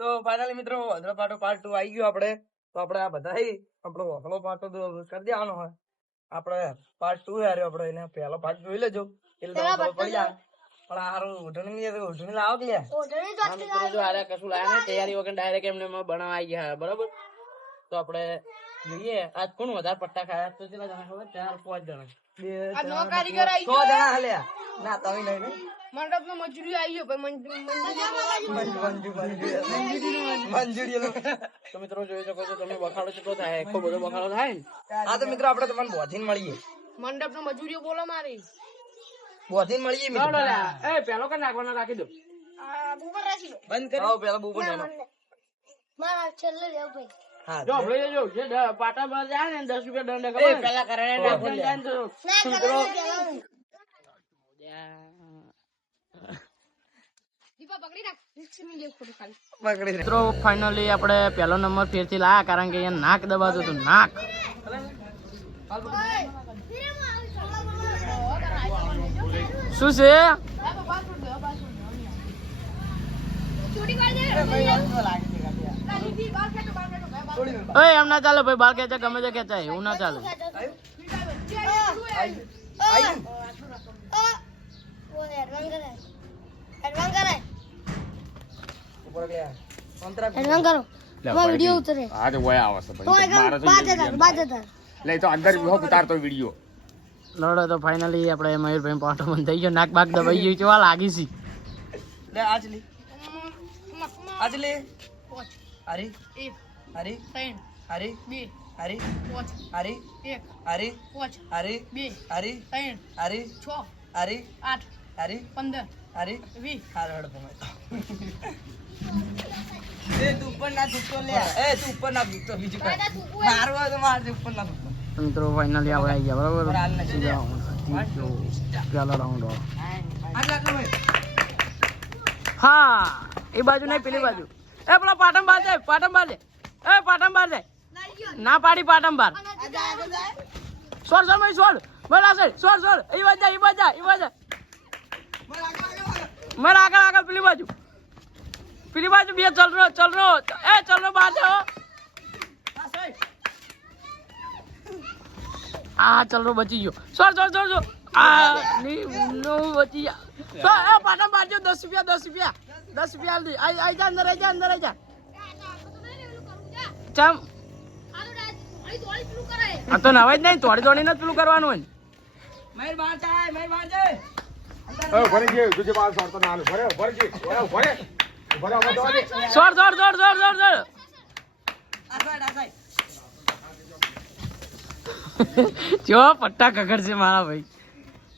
તો ફાઇનલી મિત્રો વધરો પાટો પાર્ટ 2 આવી ગયો આપણે. તો આપણે આ બધા આપણો વધરો પાટો તો કરી દેવાનો હોય. આપણે પાર્ટ 2 આર્યો આપણે એને પહેલો પાર્ટ જોઈ લેજો એટલે તમને ખબર પડી જાય. પણ આ હારું ઉઠણી લાવો કે યાર. હા મિત્રો જો આરે કશું લાયા ને તૈયારી વગર ડાયરેક્ટ એમને બનાવવા આવી ગયા બરાબર. તો આપણે જોઈએ આજ કોણ વધારે પટ્ટા ખાયા તો કેટલા જણા ખબર 4-5 જણા. આ નો કારીગર આવી ગયો 100 જણા હલ્યા ના તમે નહીં ને મંડપનો મજૂરી આવી ગયો મંજૂરી. તો મિત્રો જોઈ શકો છો તમે બખાડો કેટલો થાય એટલો બધો બખાડો થાય ને. હા તો મિત્રો આપણે તમને બોધીને મળીએ. મંડપનો મજૂરીઓ બોલો મારી બોધીને મળીએ મિત્રો. એ પેલો કઈ નાખવાના રાખી દો બંધ કરી. હા પેલા બૂબો નાનો મારા છેલ્લે લેવ ભાઈ. હા જો ભાઈ જો જે પાટા પર જાય ને 10 રૂપિયા દંડ એ પેલા કરાને નાખો લે. ના દીપા પકડી રાખ રિક્ષની લે ફોટો ખાલી પકડી રે. મિત્રો ફાઇનલી આપણે પહેલો નંબર ફેરથી લાયા કારણ કે અહીંયા નાક દબાતું હતું નાક. શું છે ઓય એમ ના ચાલે ભાઈ બાલ ખેંચા ગમે તે ખેંચાય એવું ના ચાલે. વિડિયો ઉતરે આ તો વયા આવશે તો લે તો અંદર ઉતારતો વિડિયો લડો તો ફાઇનલી આપણે મયુરભાઈ પાટો બંધ થઈ ગયો નાક બાક દબાઈ ગયું કેવા લાગી છે. લે આજ લે હરી હરી હરી હરી હરી હરી હરી હરી હરી 6 હરી 8 હરી 15 હરી 20 હાર હડ પમે. એ તું ઉપર ના દુખતો લે. એ તું ઉપર ના દુખતો બીજું કઈ મારવા તો મારજે ઉપર ના દુખતો. મિત્રો ફાઇનલી આપણે આવી ગયા બરાબર. હાલ નથી પેલો રાઉન્ડ આટલા ભાઈ હા એ બાજુ નહીં પેલી બાજુ. એ પેલા પાટમ બાર જાય પાટમ બાર જાય. એ પાટમ બાર જાય ના પાડી પાટમ બાર સોળ સોળ ભાઈ સોળ મારા સાઈડ સોળ સોળ એ બાજુ એ બાજુ એ બાજુ મારા આગળ આગળ પેલી બાજુ બે ચલ રો એ ચલ રો બાર જાઓ. આ ચલ રો બચી ગયો સોળ આ નો બચી ગયા. તો એ પાટમ બાર જો 10 રૂપિયા આઈ જા અંદર આઈ જા ચમ આ તો નવાજ નહીં થોડી ને પેલું કરવાનું હોય. મહેર બાર જાય ઓ ભરે જે તુજે પાસ sorto ના ભરે જે ભરે સોર આ સાઈડ જો પટ્ટા કગર છે મારા ભાઈ.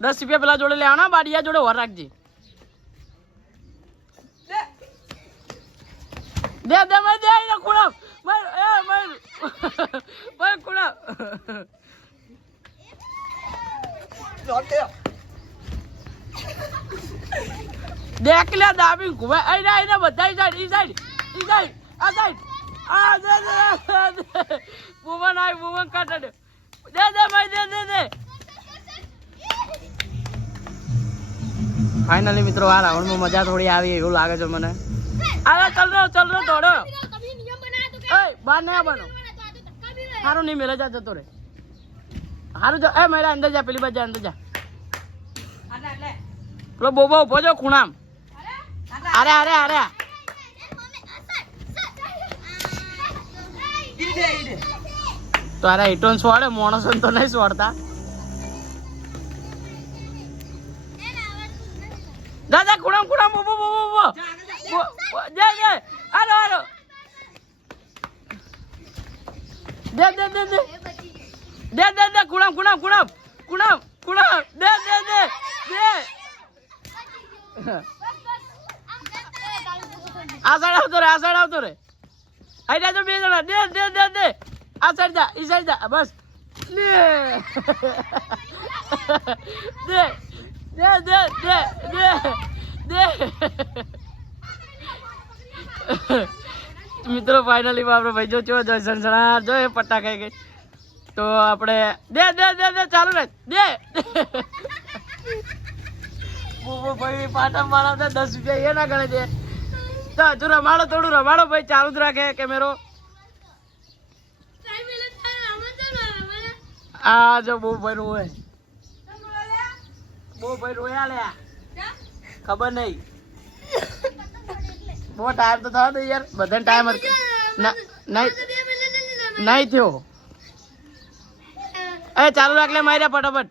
10 રૂપિયા પેલા જોડે લેવાના બાડિયા જોડે વર રાખજે. દે ખૂણા ખૂણા દેખ લે દાબી ઘુમે આઈને બધા સાઈડ આ સાઈડ બુમન કાઢે દે ભાઈ દે. ફાઇનલી મિત્રો આ રાઉન્ડમાં મજા થોડી આવી એવું લાગે છે મને. અરે ચલ રો દોડો. એ બાર ના બનો હારું નહીં મેલે જા જતો રે હારું જો. એ મેરા અંદર જા પેલી બાજુ અંદર જા. પેલો બોબો ઉભો જો ખૂણામ. અરે તો અરે ઈટોન સોડે માણસો તો નહીં સોડતા. દાદા ખૂણામ બોબો જય હાલો દે ખૂણામ દે આ સાઈડ આવતો રે આઈ જાજો 2 જણા દે આ સાઈડ જા ઈ સાઈડ જા બસ દે મિત્રો ફાઇનલી આપણે ભાઈ જો સણસણા જો એ પટ્ટા ખાઈ ગઈ તો આપણે દે ચાલુ રાખ દે ભાઈ પાટા મારા 10 રૂપિયા એ ના ગણે છે તો હજુ રમાડો, થોડું રમાડો ભાઈ, ચાલુ જ રાખે કેમેરો. આ જો બહુ ભાઈ રોય, બહુ ભાઈ રોયા લે, ખબર નહીં, બહુ ટાઈમ તો થયો તો યાર, બધાને ટાઈમ નહીં થયો. એ ચાલુ રાખ લે માર્યા ફટાફટ,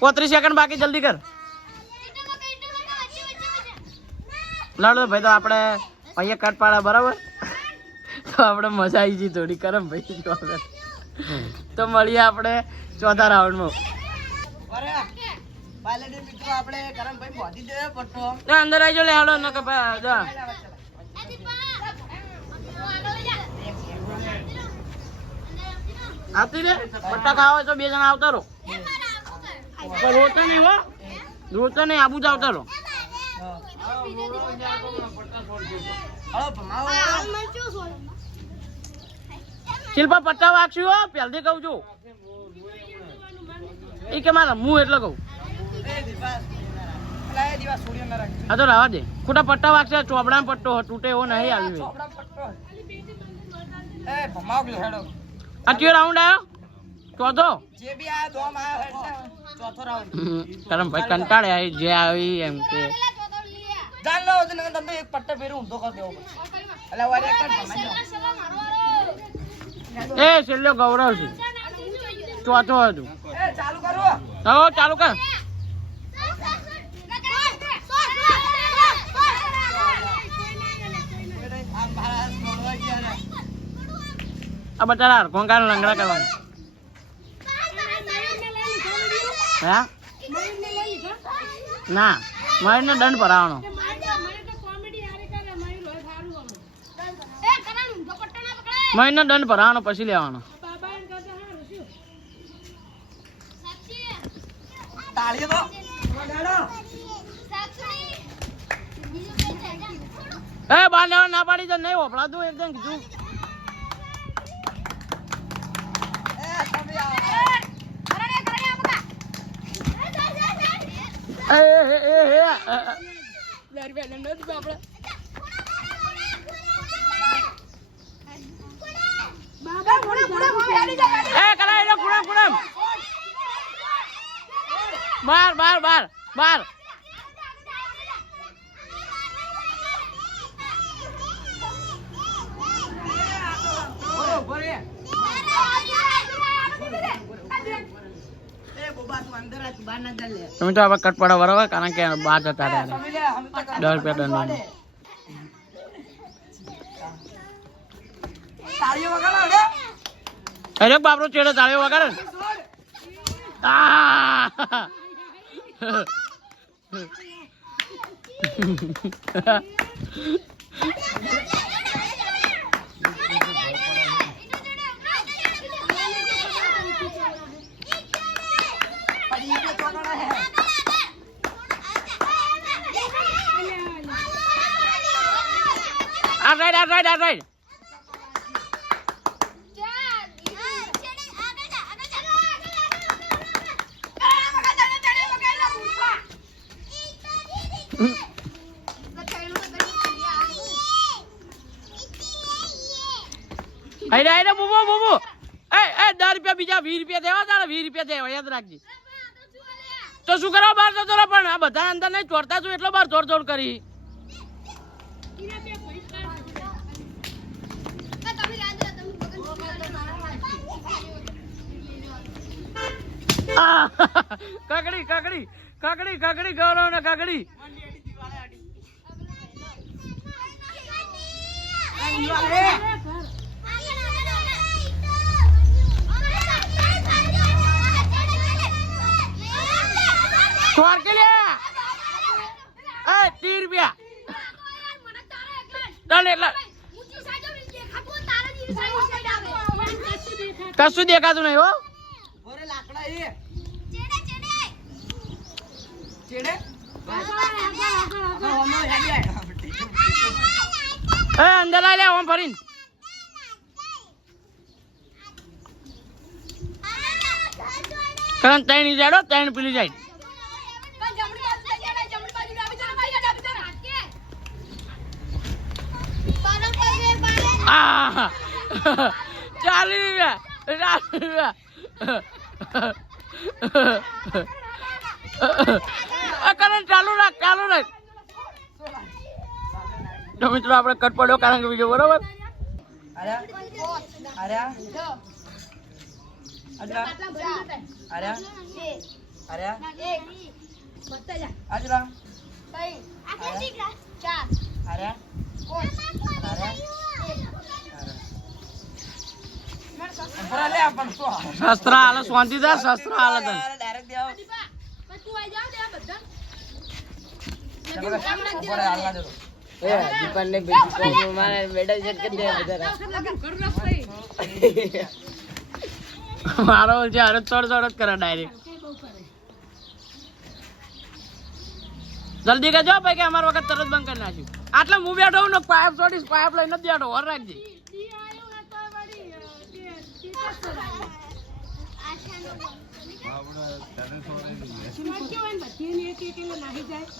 35 સેકન્ડ બાકી, જલ્દી કર. લડો ભાઈ, તો આપણે અહીંયા કટ પાડા બરાબર, તો આપણે મજા આવી જઈ થોડી કરમ ભાઈ. તો મળીએ આપણે ચોથા રાઉન્ડમાં. અંદર આવી જો લે હાલો ન કપા. આવતી રે પટ્ટા ખાવા હોય તો 2 જણા આવતા રહો, પણ રોતા નહીં હો, રોતા નહીં, આબુ જ આવતા રહો. શિલ્પા પટ્ટા વાગશું હો, પહેલથી કહું છું. એ કે મારે રમવું એટલે કહું. હા તો રાવા દે, ખોટા પટ્ટા વાગશે, ચોપડા પટ્ટો તૂટે એવો નહીં આવી. આ કયો રાઉન્ડ આવ્યો? ચોથો. કરમ ભાઈ કંટાળે આવી, જે આવી એમ કે એક પટ્ટો ફેરું ઊંધો કરી દેવો. એ છેલ્લો ગૌરવ છે, ચોથો હતું. ચાલુ કરો. હવે ચાલુ કર. આ બચારા કોંકાર લંગડા કરવાનું. હા ના, મયુરને દંડ ભરાવાનો. મયુરને દંડ ભરાવાનો પછી લેવાનો. તાળીઓ તો એ બાર લેવા ના પાડી તો નહીં વપરાતું, એકદમ કીધું. બાર બાર બાર બાર. તમે તો હવે કટ પડો બરાબર, કારણ કે બહાર જતા રહ્યા. 10 રૂપિયા દંડ. તાળીઓ વગાડો. અરે બાપરો ચેડે તાળીઓ વગાડે. Right. આઈ બુબુ એ 10 રૂપિયા બીજા 20 રૂપિયા દેવા, તારે 20 રૂપિયા દેવા, યાદ રાખજે. તો શું કરવા બહાર જતો રહે? પણ આ બધા અંદર નહીં ચોરતા છું એટલો બહાર ચોર કરી. કાકડી ગૌરવ ને કાકડી. ચોર કે લે 30 રૂપિયા કશું દેખાતું નહીં હો. અંદર આવી લે ઓમ ફરીને. ત્રણ પીલી જાય. આ 40 રૂપિયા કરણ ચાલુ રાખ તો મિત્રો આપણે કટ પડ્યો કારણ કે બીજો બરોબર શસ્ત્ર હાલે શાંતિ થાય શસ્ત્ર હાલે તને મારો છે અરે ચડ કરે ડાયરેક્ટ જલ્દી કહેજો ભાઈ કે અમારો વખત તરત બંધ કરી નાખ્યું આટલે હું બેઠો ને પાઇપ છોડીશ પાઇપ લઈને જ બેઠો ઓર રાખજે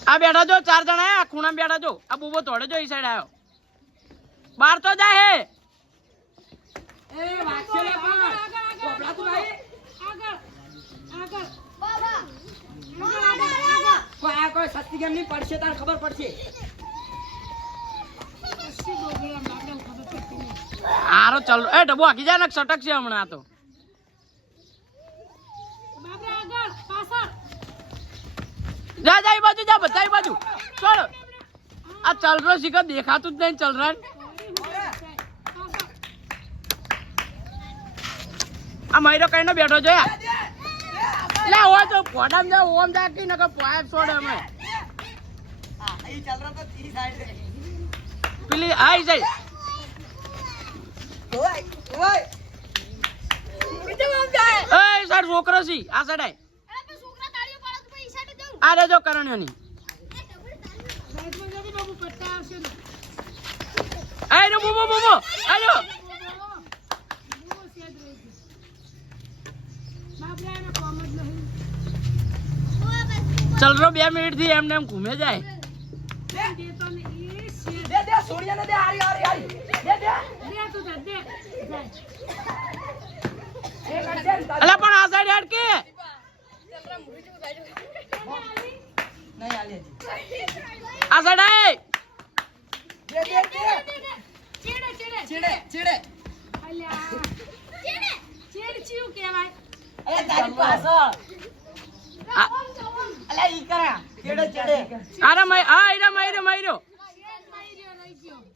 આ બેઠા જો 4 જણા આ ખૂણા બેઠા જો આ બુબો તોડે જો ઈ સાઈડ આવ્યો બાર તો જાય હે ખબર પડશે આરો ચાલો એ ડબ્બો આખી જાય ને સટક છે હમણાં આ તો જા જા ઈ બાજુ જા બધા ઈ બાજુ ચલ આ ચલરો શીખર દેખાતું જ નહીં ચલરા આ માયરો કઈ ને બેઠો છે લે હોય તો ફોડામ જા ઓમ જા કે નકર પાઇપ છોડે અમે ઈ ચલરો તો ઈ સાઈડ પેલી આઈ સાઈડ ઓય એ સાઈડ છોકરો સી આ સાઈડ આય આ રે જો કરણ્યોની આય રે બુબુ આયો ચલ રો 2 મિનિટ થી એમને એમ ઘૂમે જાય દે સોડિયા ને દે આરી દે તું દે અલા પણ આ સાઈડ હેડ કે નહીં આલે આ સાઈડ આય દે ચીડે અલ્યા ચીડ ચીવ કહેવાય અરે તારી પાછળ અલા ઈ કરા ચીડે અરે મય આ ઈરા મયરો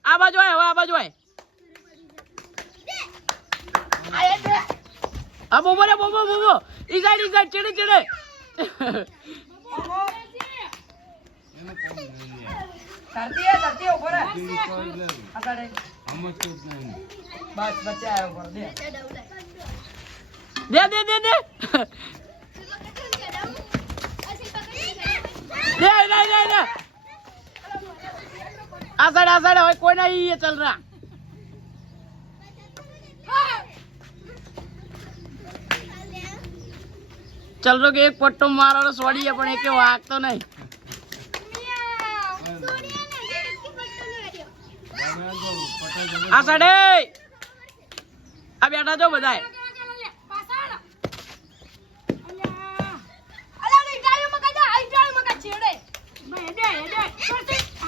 આ બાજુ આય આ બાજુ આય આય દે આ બોબો ઈ સાઈડ ચીડે કરતી ઉપર આ સાડે હમ તો નહીં બસ બચ્ચા આયો પર દે આ સાઈડ હોય કોઈ ના ઈ ચલ રહા चल रो के एक पट्टो मारो तो सोड़ी अपन एक वागतो नहीं आ साडे आ बेटा जो बधाई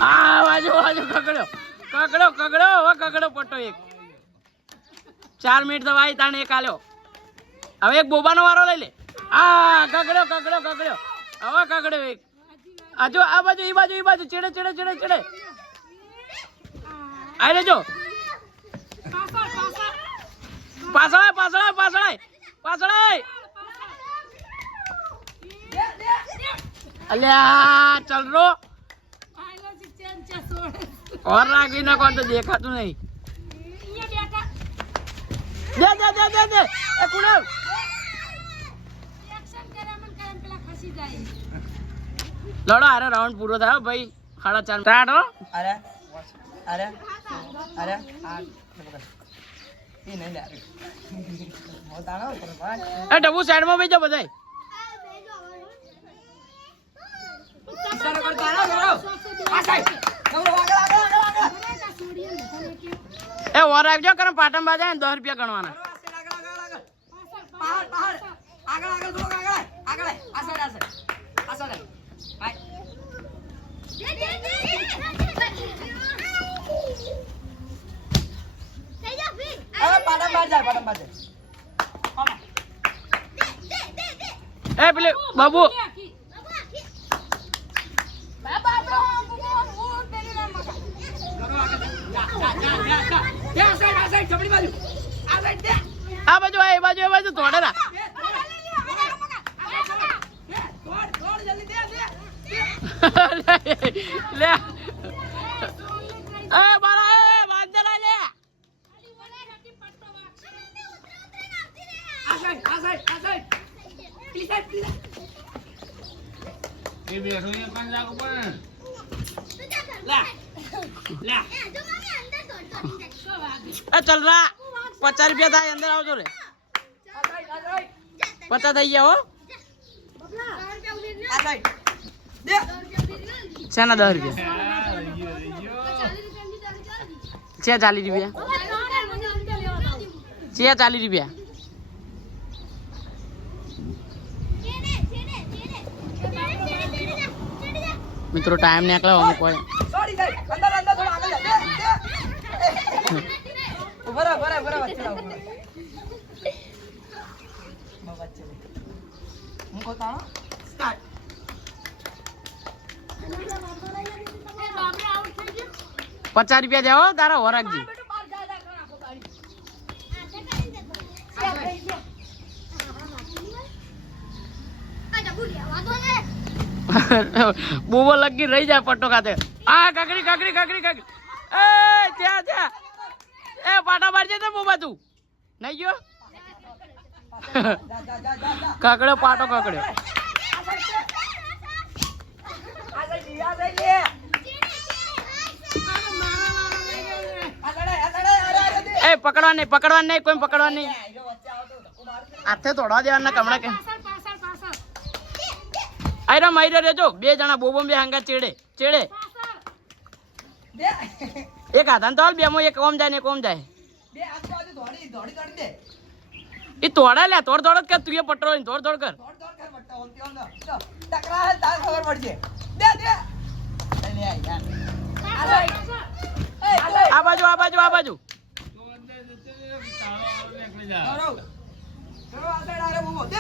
आ वाजो ककड़ो पट्टो एक 4 मिनिट दवाई ताने एक आलो अब एक बोबानो वारो ले ले आ ककड़ो હવે કકડો એક આજો આ બાજુ ઈ બાજુ ચડે આરે જો પાછળ અલ્યા ચલ રો ઓર રાખી ના કોણ તો દેખાતું નહીં દે એ કુણાલ લડો અરે રાઉન્ડ પૂરો થયો ભાઈ 4:30 સ્ટાર્ટ હો અરે આ ઈ નહીં લે મોતાનો પર ભાઈ એ ડબુ સાઈડ માં બેજો બધાય ઇશારો કરતા કરો આ સાઈડ નવરો આગળ એ ઓર આવજો કરે પાટણ બાજા 10 રૂપિયા ગણવાના. પહાડ પહાડ આગળ આગળ થોડુંક આગળ આગળ આ સાઈડ આ સાઈડ હાય હવે પાટણ બાજ જાય પાટણ બાજ એ પેલે બાબુ આ બાજુ એ બાજુ તોડે ના લે એ બારા એ વાંદરા લે આ સાઈડ એ બેઠો એ કાન લાગુ પણ એ ચલ રા 50 રૂપિયા થાય અંદર આવજો રે 50 થઈ ગયા હો આ સાઈડ દે શેના 10 રૂપિયા છે 40 રૂપિયા છે 40 રૂપિયા મિત્રો ટાઈમ નીકળે અમુક હોય સોરી સાઈડ અંદર અંદર થોડું આગળ જા દે બરાબર વચ્ચે લાવ વચ્ચે હું કોતા સ્ટાર્ટ 50 રૂપિયા દેવો તારા હોરાકજી બોબો લગી રહી જાય પટ્ટો ખાતે આ કાકડી એ ત્યાં એ પાટા મારજે તો બોબા તું નહીં ગયો કાકડો પાટો કાકડ્યો એ પકડવા નહીં કોઈ પકડવા નહીં હાથે તોડવા દેવાના કમણા કે આયરો રેજો 2 જણા બોબો બે હંગા ચેડે એક હાથાન તો બે મો એક ઓમ જાય ને એક ઓમ જાય બે આજુબાજુ દોડી દે એ તોડા લે તોડ જ કર તું એ પટરો તોડ કર દોડ કર બટ્ટા ઓમ ત્યો ન ટકરા હે તાર ખબર પડશે દે લે આ યાર આ બાજુ તો અંદર જતો રે તાળો નીકળી જા ચલો આ સાઈડ આરે બોબો દે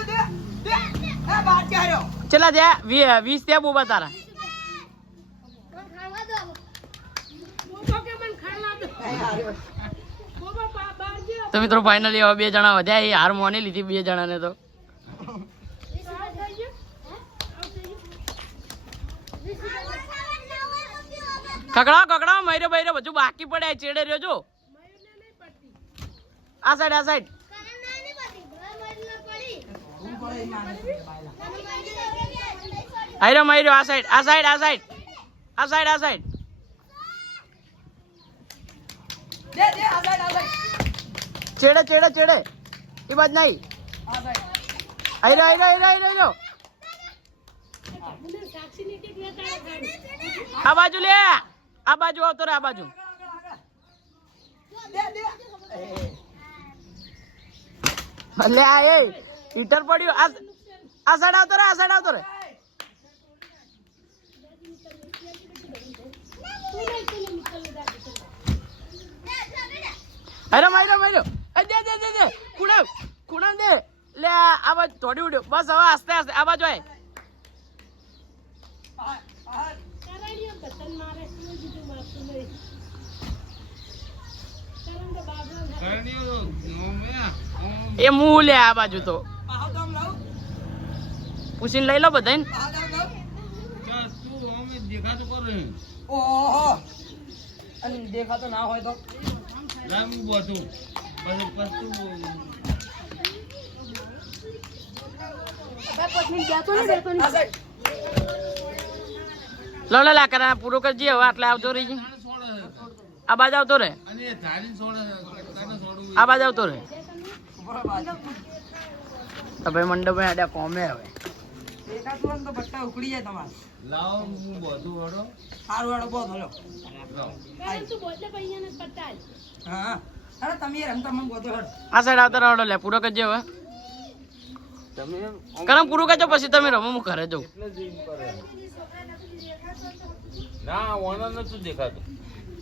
એ બાર કે હાર્યો ચલા દે 20 ત્યાં બોબા તારા તો મિત્રો ફાઇનલી હવે 2 જણા વધ્યા એ હાર મોની લીધી 2 જણાને તો કકડાવ મયરે બધું બાકી પડે ચેડે રહ્યો જો આ સાઈડ આયરો મયરો આ સાઈડ દે આ સાઈડ ચેડે એ બાજ નહીં આ સાઈડ આયરો આ બાજુ લે આ બાજુ આવતો રે આ બાજુ દે લે આ એ હીટર પડ્યું આ સાઈડ આવતો રે અરે માર્યો દે કુણાવ દે લે આ બાજુ થોડી ઉડ્યો બસ હવે આસ્તે આ બાજુ આય એ મું લે આ બાજુ તો પૂછીને લઈ લો બધાને તું અમે દેખાતો કરે ઓહો અને દેખાતો ના હોય તો રામ બધું લા કરા પૂરો કરજે હવે આટલે આવતો રહી છે આ બાજુ આવતો રે અને ધારી છોડે છોડવું આ બાજુ આવતો રે તો ભાઈ મંડપ આડ્યા કોમે હવે દેખાતું હોય ને તો બટ્ટા ઉકળી જાય તમારે લાવો હું બધું વાળો સારું વાળો બહુ ધોલો હા અરે તમે રમતા મને ગોતો હેડ આ સાઈડ આવતા રહો લે પૂરો કરજે હવે તમે કરમ પૂરું કરજો પછી તમે રમો હું ઘરે જાઉં એટલે જ એમ કરે ના ઓનર નતું દેખાતું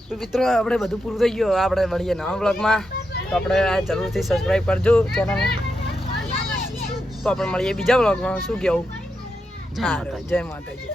તો મિત્રો આપણે બધું પૂરું થઈ ગયું હવે આપણે મળીએ નવા બ્લોગમાં તો આપણે આ જરૂરથી સબસ્ક્રાઈબ કરજો ચેનલને તો આપણે મળીએ બીજા બ્લોગમાં શું કહેવું જય માતાજી